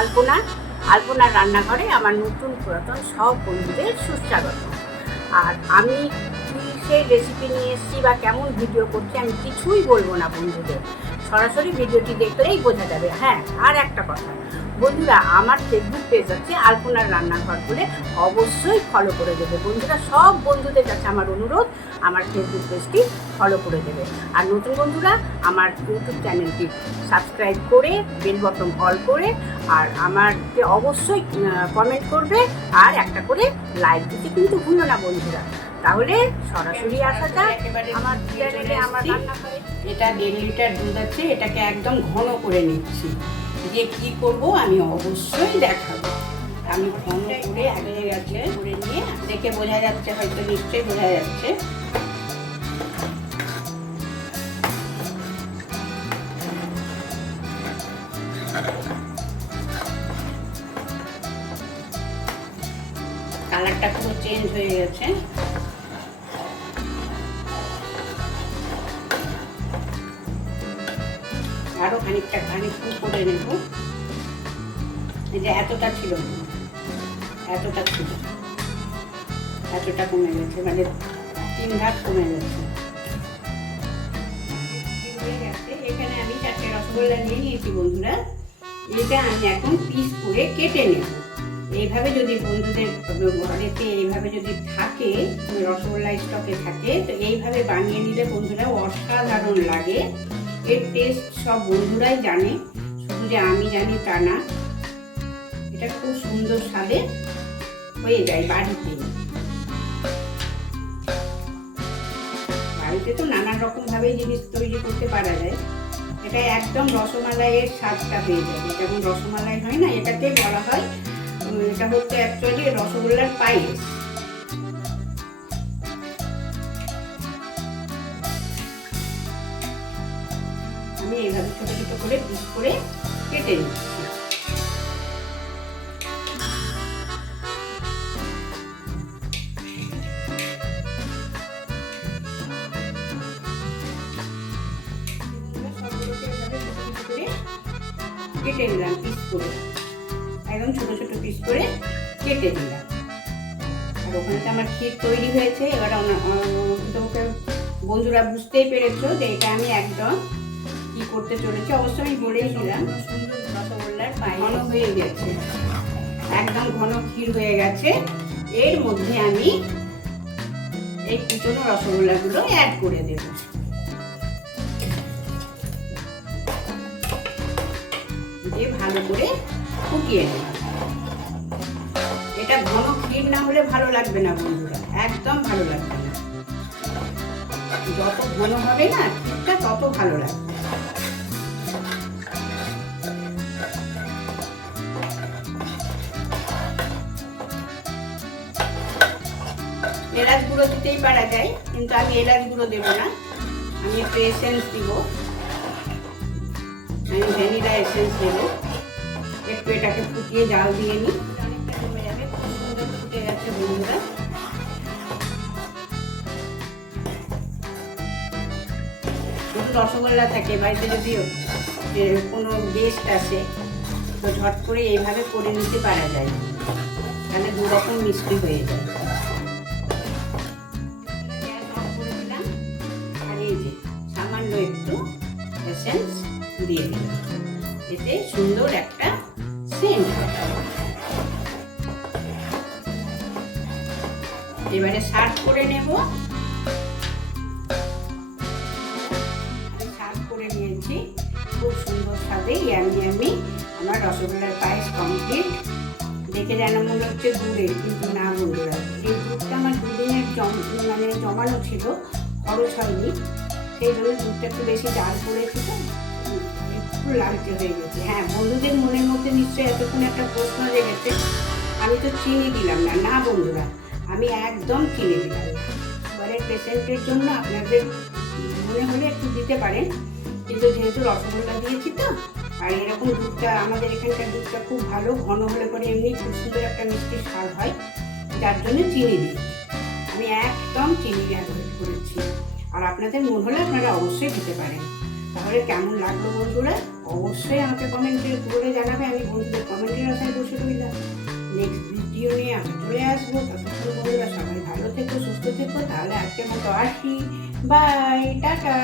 আলপনা, আলপনার রান্নাঘরে আমার নতুন পুরাতন সব বন্ধুদের সুস্বাগত। আর আমি সেই রেসিপি নিয়ে এসেছি বা কেমন ভিডিও করছি আমি কিছুই বলব না বন্ধুদের। সরাসরি ভিডিওটি দেখলেই বোঝা যাবে। হ্যাঁ আর একটা কথা। বন্ধুরা আমার ফেসবুক পেজ আছে আলপনার রান্নাঘর বলে। অবশ্যই ফলো করে দেবে। বন্ধুরা সব বন্ধুদের কাছে আমার অনুরোধ আমার ফেসবুক পেজটি ফলো করে দেবে। আর নতুন বন্ধুরা আমার ইউটিউব চ্যানেলটি সাবস্ক্রাইব করে বেল বটন অল করে আর আমাকে অবশ্যই কমেন্ট করবে আর একটা করে লাইক দিতে কিন্তু ভুলো না বন্ধুরা। তাহলে সরাসরি আসা যাক আমার চ্যানেলে আমার রান্নাঘরে। এটা দেড় লিটার দুধ আছে এটাকে একদম ঘন করে নিচ্ছি। দিয়ে কি করব আমি অবশ্যই দেখাবো। আমি ঘন করে আগে গেছে করে নিয়ে দেখে বোঝা যাচ্ছে, হয়তো নিশ্চয়ই বোঝা যাচ্ছে। কালারটা পুরো চেঞ্জ হয়ে গেছে। আরও খানিকটা খানিকটু করে নেব। এই যে এতটা ছিল এতটা ছিল, এতটা কমে গেছে মানে তিন ভাগ কমে গেছে। এখানে পিস করে কেটে নেব। এইভাবে যদি বন্ধুদের এইভাবে যদি থাকে, রসগোল্লা স্টকে থাকে, তো এইভাবে বানিয়ে নিলে বন্ধুরা অসাধারণ লাগে। এর টেস্ট সব বন্ধুরাই জানে, শুধু যে আমি জানি তা না। এটা খুব সুন্দর স্বাদে হয়ে যায় বাড়িতে। বাড়িতে তো নানান রকম ভাবে জিনিস তৈরি করতে পারা যায়। এটা একদম রসমালাইয়ের স্বাদটা পেয়ে যাবে যেমন রসমালাই হয় না, এটাকে বলা হয় এটা হচ্ছে অ্যাকচুয়ালি রসগোল্লার পায়েস। করে পিস করে কেটে নিচ্ছি। কেটে নিলাম পিস করে। একদম ছোট ছোট পিস করে কেটে দিলাম আর ওখানে তো আমার ক্ষীর তৈরি হয়েছে, এবার তোমাকে বন্ধুরা বুঝতেই পেরেছ যে এটা আমি একদম কি করতে চলেছি? অবশ্য আমি বলেই দিলাম। রসগোল্লার ঘন হয়ে গেছে। একদম ঘন ক্ষীর হয়ে গেছে। এর মধ্যে আমি এই কুচনো রসগোল্লাগুলো অ্যাড করে দেবো। দিয়ে ভালো করে ফুটিয়ে নেব। এটা ঘন ক্ষীর না হলে ভালো লাগবে না বন্ধুরা। একদম ভালো লাগবে না। যত ঘন হবে না, ক্ষীরটা তত ভালো লাগবে। গুঁড়ো দিতেই পারা যায়, কিন্তু আমি এলাচ গুঁড়ো দেবো না। আমি একটু এসেন্স দিব। আমি ভ্যানিলা এসেন্স দেবো। একটু এটাকে ফুটিয়ে জাল দিয়ে নিই। খুব সুন্দর বন্ধুরা রসগোল্লা থাকে, বাড়িতে যদি কোনো গেস্ট আসে, তো ঝট করে এইভাবে করে নিতে পারা যায়। তাহলে দু রকম মিষ্টি হয়ে যায়। দিয়ে দিলাম। এতে সুন্দর একটা সেন্ট হবে। এবারে সার্ভ করে নেব। আমি সার্ভ করে নিয়েছি। খুব সুন্দর স্বাদে ইয়ামি ইয়ামি। আমার রসগোল্লার পায়েস কমপ্লিট দেখে যেন মনে হচ্ছে দুধের কিন্তু না বন্ধুরা। এই দুধটা আমার দুদিনের জম মানে জমানো ছিল, খরচ হয়নি। সেই জন্য দুধটা একটু বেশি জাল করেছি তো। একটু লালচে হয়ে গেছে। হ্যাঁ বন্ধুদের মনের মধ্যে নিশ্চয়ই এতক্ষণ একটা প্রশ্ন জেগেছে। আমি তো চিনি দিলাম না। না, বন্ধুরা, আমি একদম চিনি দিলাম এবারে পেশেন্টের জন্য আপনাদের মনে হলে একটু দিতে পারেন। কিন্তু যেহেতু রসগোল্লা দিয়েছি তো, আর এরকম দুধটা, আমাদের এখানকার দুধটা খুব ভালো, ঘন হলে পরে এমনি খুব সুন্দর একটা মিষ্টি স্বাদ হয়, যার জন্য চিনি দিই। আমি একদম চিনি অ্যাভয়েড করেছি। আর আপনাদের মন হলে আপনারা অবশ্যই দিতে পারেন। তাহলে কেমন লাগল বন্ধুরা? অবশ্যই আমাকে কমেন্টে করে জানাবে, আমি বন্ধুদের কমেন্টের আশায় বসে রইলাম। নেক্সট ভিডিও নিয়ে আমি চলে আসব। ততক্ষণ বন্ধুরা সবাই ভালো থেকো, সুস্থ থেকো, তাহলে আজকের মতো আসি। Bye tata.